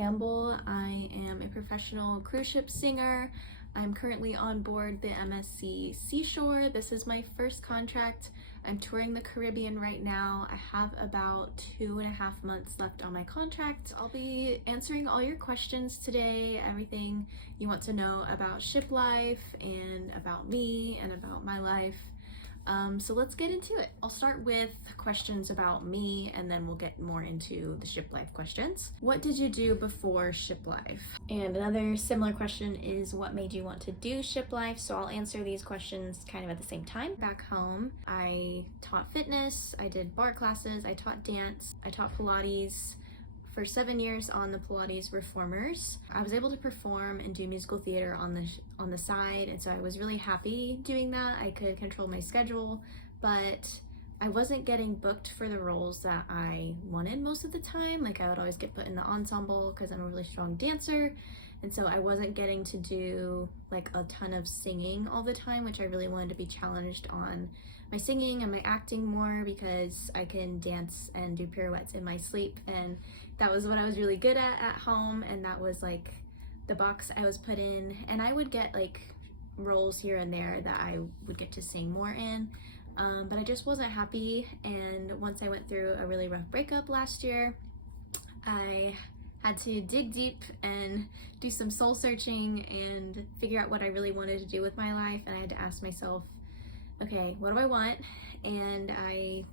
Campbell. I am a professional cruise ship singer. I'm currently on board the MSC Seashore. This is my first contract. I'm touring the Caribbean right now. I have about 2.5 months left on my contract. I'll be answering all your questions today, everything you want to know about ship life and about me and about my life. So let's get into it. I'll start with questions about me and then we'll get more into the ship life questions. What did you do before ship life? And another similar question is what made you want to do ship life? So I'll answer these questions kind of at the same time. Back home, I taught fitness, I did bar classes, I taught dance, I taught Pilates. For 7 years on the Pilates Reformers, I was able to perform and do musical theater on the side, and so I was really happy doing that. I could control my schedule, but I wasn't getting booked for the roles that I wanted most of the time. Like I would always get put in the ensemble because I'm a really strong dancer, and so I wasn't getting to do like a ton of singing all the time, which I really wanted to be challenged on my singing and my acting more because I can dance and do pirouettes in my sleep, and that was what I was really good at home, and that was like the box I was put in. And I would get like roles here and there that I would get to sing more in, but I just wasn't happy. And once I went through a really rough breakup last year, I had to dig deep and do some soul searching and figure out what I really wanted to do with my life. And I had to ask myself, okay, what do I want? And I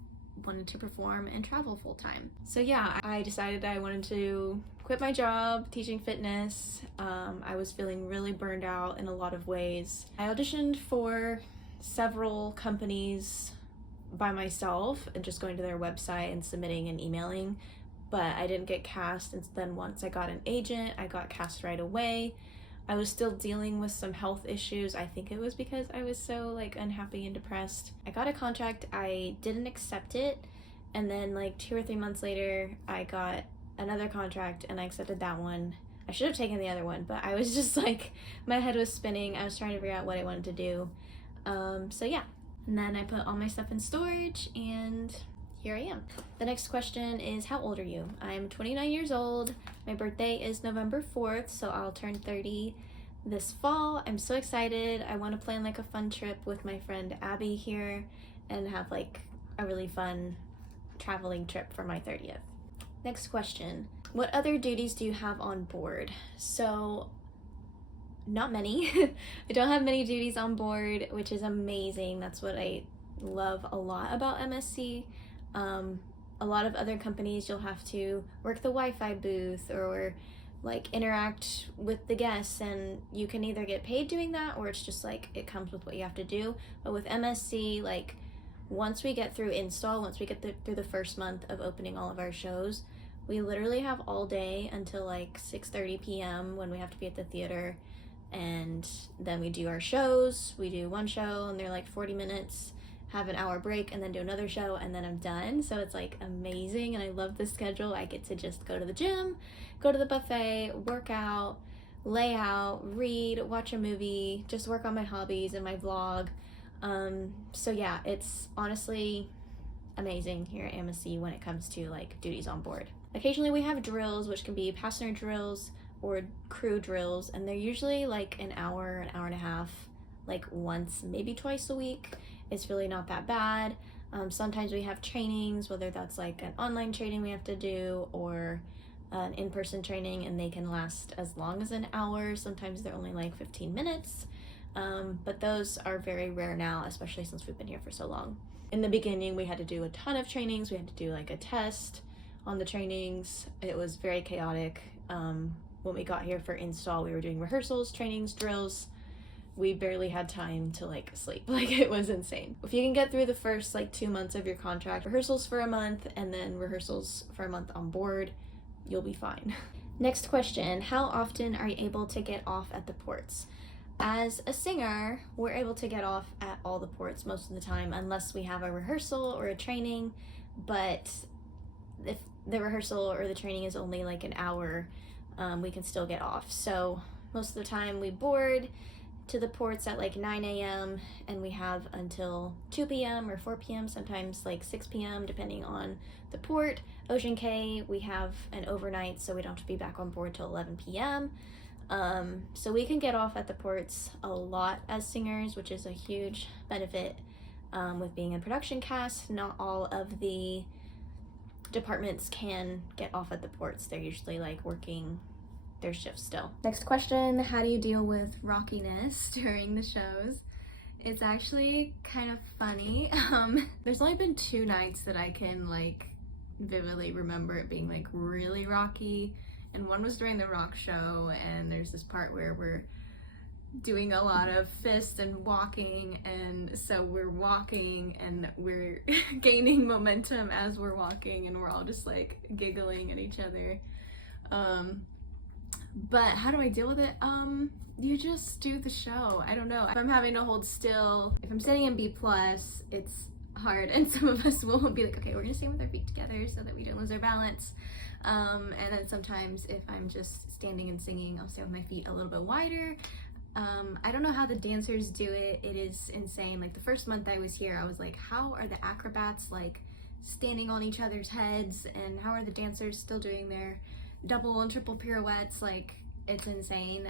wanted to perform and travel full time. So yeah, I decided I wanted to quit my job teaching fitness. I was feeling really burned out in a lot of ways. I auditioned for several companies by myself and just going to their website and submitting and emailing, but I didn't get cast. And then once I got an agent, I got cast right away. I was still dealing with some health issues. I think it was because I was so like unhappy and depressed. I got a contract, I didn't accept it, and then like 2 or 3 months later I got another contract and I accepted that one. I should have taken the other one, but I was just like, my head was spinning. I was trying to figure out what I wanted to do. So yeah, and then I put all my stuff in storage and here I am. The next question is, how old are you? I'm 29 years old. My birthday is November 4th, so I'll turn 30 this fall. I'm so excited. I want to plan like a fun trip with my friend Abby here and have like a really fun traveling trip for my 30th. Next question. What other duties do you have on board? So not many. I don't have many duties on board, which is amazing. That's what I love a lot about MSC. A lot of other companies, you'll have to work the Wi-Fi booth or like interact with the guests, and you can either get paid doing that or it's just like it comes with what you have to do. But with MSC, like once we get through install, once we get through the first month of opening all of our shows, we literally have all day until like 6:30 p.m. when we have to be at the theater, and then we do our shows. We do one show and they're like 40 minutes, have an hour break, and then do another show, and then I'm done. So it's like amazing, and I love this schedule. I get to just go to the gym, go to the buffet, work out, lay out, read, watch a movie, just work on my hobbies and my vlog. So yeah, it's honestly amazing here at MSC when it comes to like duties on board. Occasionally we have drills, which can be passenger drills or crew drills, and they're usually like an hour and a half, like once, maybe twice a week. It's really not that bad. Sometimes we have trainings, whether that's like an online training we have to do or an in-person training, and they can last as long as an hour. Sometimes they're only like 15 minutes, but those are very rare now, especially since we've been here for so long. In the beginning, we had to do a ton of trainings. We had to do like a test on the trainings. It was very chaotic. When we got here for install, we were doing rehearsals, trainings, drills. We barely had time to like sleep. Like it was insane. If you can get through the first like 2 months of your contract, rehearsals for a month and then rehearsals for a month on board, you'll be fine. Next question, how often are you able to get off at the ports? As a singer, we're able to get off at all the ports most of the time, unless we have a rehearsal or a training. But if the rehearsal or the training is only like an hour, we can still get off. So most of the time we board, to the ports at like 9 a.m. and we have until 2 p.m. or 4 p.m., sometimes like 6 p.m. depending on the port. Ocean Cay, we have an overnight, so we don't have to be back on board till 11 p.m. So we can get off at the ports a lot as singers, which is a huge benefit with being in production cast. Not all of the departments can get off at the ports. They're usually like working their shifts still. Next question, how do you deal with rockiness during the shows? It's actually kind of funny. There's only been 2 nights that I can like vividly remember it being like really rocky, and one was during the rock show, and there's this part where we're doing a lot of fists and walking, and so we're walking and we're gaining momentum as we're walking, and we're all just like giggling at each other. But how do I deal with it? You just do the show. I don't know. If I'm having to hold still, if I'm sitting in B+, it's hard, and some of us will be like, okay, we're gonna stand with our feet together so that we don't lose our balance. And then sometimes if I'm just standing and singing, I'll stand with my feet a little bit wider. I don't know how the dancers do it. It is insane. Like the first month I was here, I was like, how are the acrobats like standing on each other's heads, and how are the dancers still doing their double and triple pirouettes? Like, it's insane.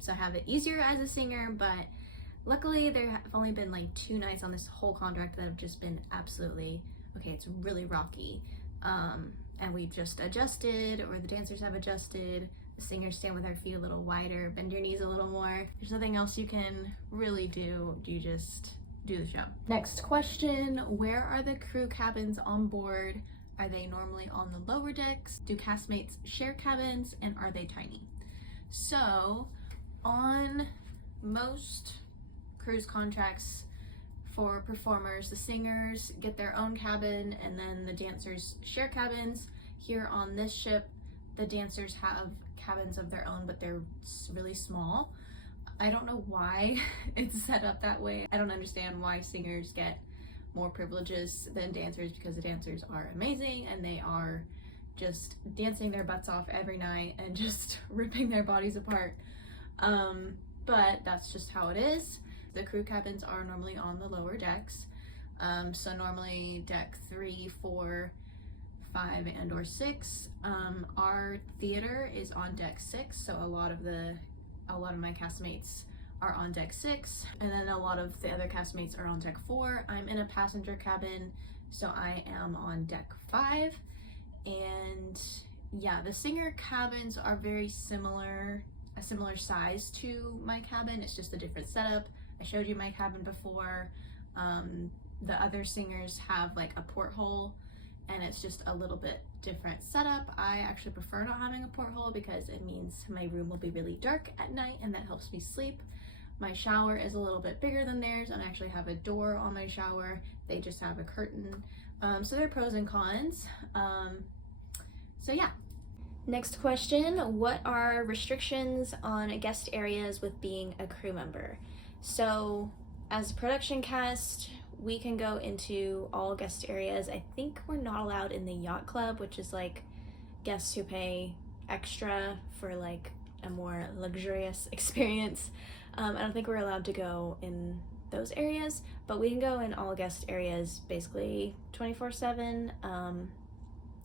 So I have it easier as a singer, but luckily there have only been like 2 nights on this whole contract that have just been absolutely, okay, it's really rocky. And we've just adjusted, or the dancers have adjusted. The singers stand with our feet a little wider, bend your knees a little more. There's nothing else you can really do. You just do the show. Next question, where are the crew cabins on board? Are they normally on the lower decks? Do castmates share cabins, and are they tiny? So on most cruise contracts for performers, the singers get their own cabin and then the dancers share cabins. Here on this ship, the dancers have cabins of their own, but they're really small. I don't know why it's set up that way. I don't understand why singers get more privileges than dancers, because the dancers are amazing and they are just dancing their butts off every night and just ripping their bodies apart. But that's just how it is. The crew cabins are normally on the lower decks. So normally deck 3, 4, 5, and or 6. Our theater is on deck 6, so a lot of my castmates are on deck 6, and then a lot of the other castmates are on deck 4. I'm in a passenger cabin, so I am on deck 5. And yeah, the singer cabins are very similar, a similar size to my cabin. It's just a different setup. I showed you my cabin before. The other singers have like a porthole, and it's just a little bit different setup. I actually prefer not having a porthole because it means my room will be really dark at night, and that helps me sleep. My shower is a little bit bigger than theirs, and I actually have a door on my shower. They just have a curtain. So there are pros and cons. So yeah. Next question, what are restrictions on guest areas with being a crew member? So as a production cast, we can go into all guest areas. I think we're not allowed in the yacht club, which is like guests who pay extra for like a more luxurious experience. I don't think we're allowed to go in those areas, but we can go in all guest areas basically 24/7,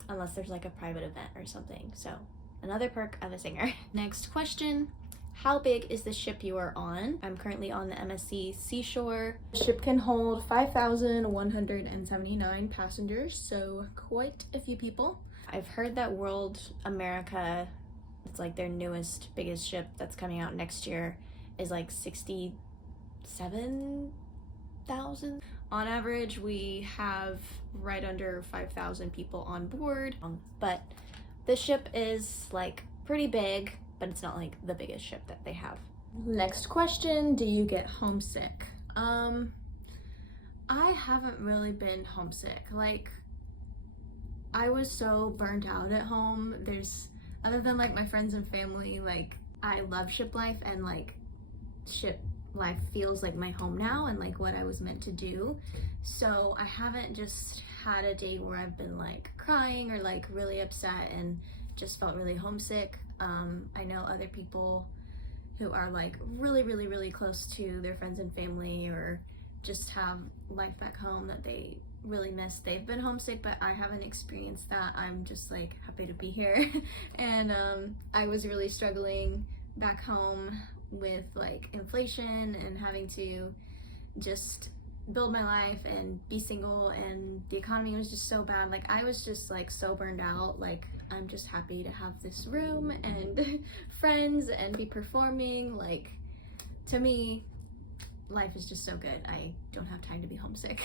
unless there's like a private event or something. So another perk of a singer. Next question, how big is the ship you are on? I'm currently on the MSC Seashore. The ship can hold 5,179 passengers, so quite a few people. I've heard that World America, it's like their newest, biggest ship that's coming out next year, is like 67,000. On average, we have right under 5,000 people on board, but this ship is like pretty big, but it's not like the biggest ship that they have. Next question, do you get homesick? I haven't really been homesick. Like, I was so burnt out at home. Other than like my friends and family, like I love ship life, and like ship life feels like my home now and like what I was meant to do. So I haven't just had a day where I've been like crying or like really upset and just felt really homesick. I know other people who are like really close to their friends and family, or just have life back home that they really miss. They've been homesick, but I haven't experienced that. I'm just like happy to be here. And I was really struggling back home with like inflation and having to just build my life and be single, and the economy was just so bad. Like I was just like so burned out. Like I'm just happy to have this room and friends and be performing. Like to me, life is just so good. I don't have time to be homesick.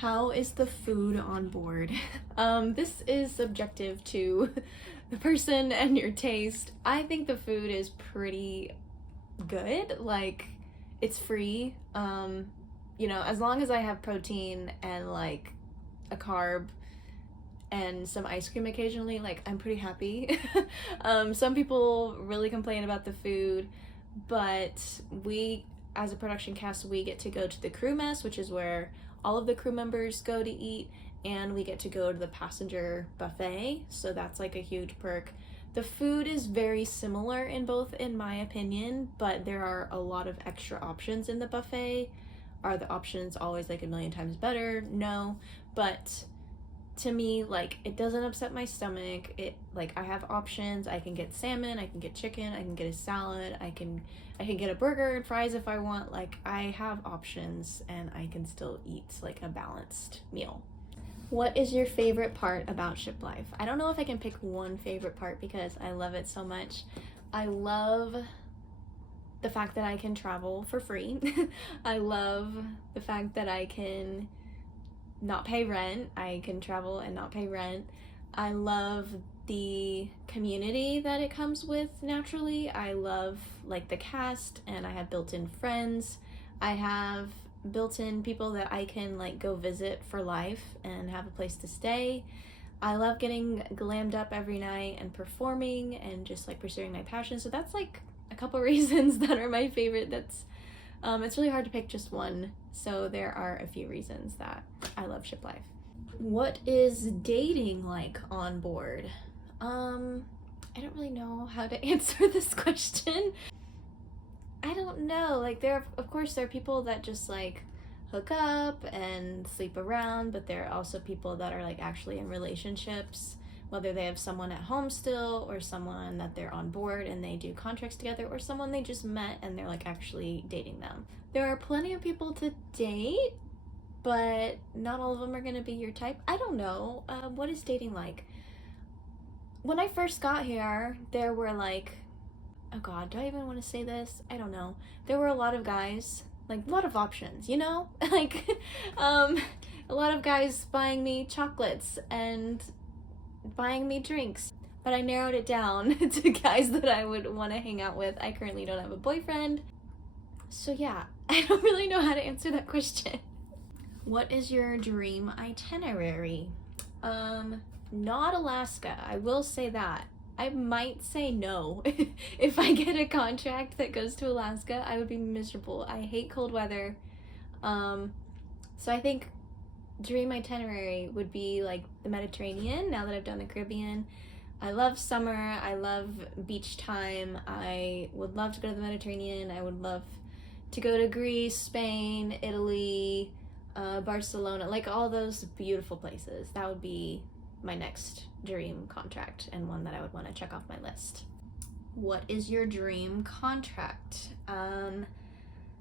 How is the food on board? This is subjective to the person and your taste. I think the food is pretty good. Like it's free. You know, as long as I have protein and like a carb and some ice cream occasionally, like I'm pretty happy. Some people really complain about the food, but we, as a production cast, we get to go to the crew mess, which is where all of the crew members go to eat, and we get to go to the passenger buffet, so that's like a huge perk. The food is very similar in both, in my opinion, but there are a lot of extra options in the buffet. Are the options always like a million times better? No, but to me, like, it doesn't upset my stomach. It, like, I have options. I can get salmon, I can get chicken, I can get a salad, I can get a burger and fries if I want. Like, I have options and I can still eat like a balanced meal. What is your favorite part about ship life? I don't know if I can pick one favorite part because I love it so much. I love the fact that I can travel for free. I love the fact that I can not pay rent. I can travel and not pay rent. I love the community that it comes with naturally. I love like the cast, and I have built-in friends. I have built-in people that I can like go visit for life and have a place to stay. I love getting glammed up every night and performing and just like pursuing my passion. So that's like a couple reasons that are my favorite. That's it's really hard to pick just one, so there are a few reasons that I love ship life. What is dating like on board? I don't really know how to answer this question. I don't know, like of course there are people that just like hook up and sleep around, but there are also people that are like actually in relationships, whether they have someone at home still, or someone that they're on board and they do contracts together, or someone they just met and they're like actually dating them. There are plenty of people to date, but not all of them are gonna be your type. I don't know. What is dating like? When I first got here, there were like, oh god, do I even want to say this? I don't know. There were a lot of guys, like a lot of options, you know? Like, a lot of guys buying me chocolates and buying me drinks, but I narrowed it down to guys that I would want to hang out with. I currently don't have a boyfriend, so yeah, I don't really know how to answer that question. What is your dream itinerary? Not Alaska, I will say that. I might say no. If I get a contract that goes to Alaska, I would be miserable. I hate cold weather. So I think dream itinerary would be like the Mediterranean, now that I've done the Caribbean. I love summer, I love beach time. I would love to go to the Mediterranean. I would love to go to Greece, Spain, Italy, Barcelona, like all those beautiful places. That would be my next dream contract, and one that I would want to check off my list. What is your dream contract?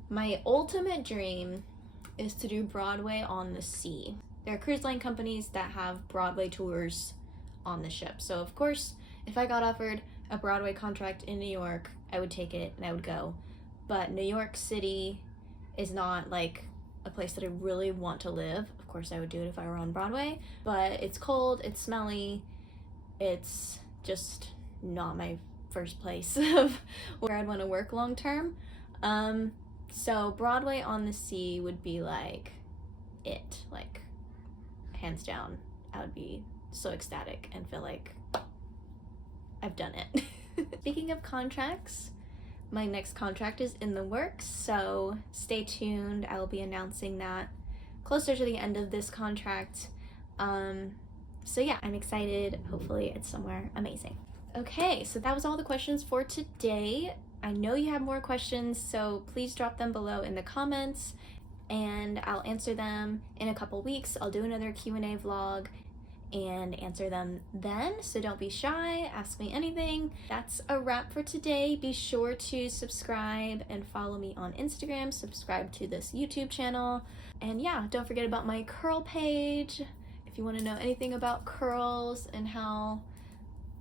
My ultimate dream is to do Broadway on the sea. There are cruise line companies that have Broadway tours on the ship. So of course, if I got offered a Broadway contract in New York, I would take it and I would go. But New York City is not like a place that I really want to live. Of course, I would do it if I were on Broadway, but it's cold, it's smelly, it's just not my first place of where I'd want to work long term. So Broadway on the sea would be like it, like hands down. I would be so ecstatic and feel like I've done it. Speaking of contracts, my next contract is in the works, so stay tuned. I will be announcing that closer to the end of this contract. So yeah, I'm excited. Hopefully it's somewhere amazing. Okay, so that was all the questions for today. I know you have more questions, so please drop them below in the comments and I'll answer them in a couple weeks. I'll do another Q&A vlog and answer them then, so don't be shy, ask me anything. That's a wrap for today. Be sure to subscribe and follow me on Instagram, subscribe to this YouTube channel, and yeah, don't forget about my curl page if you want to know anything about curls and how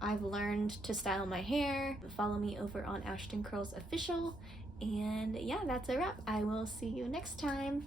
I've learned to style my hair. Follow me over on Ashton Curls Official, and yeah, that's a wrap. I will see you next time.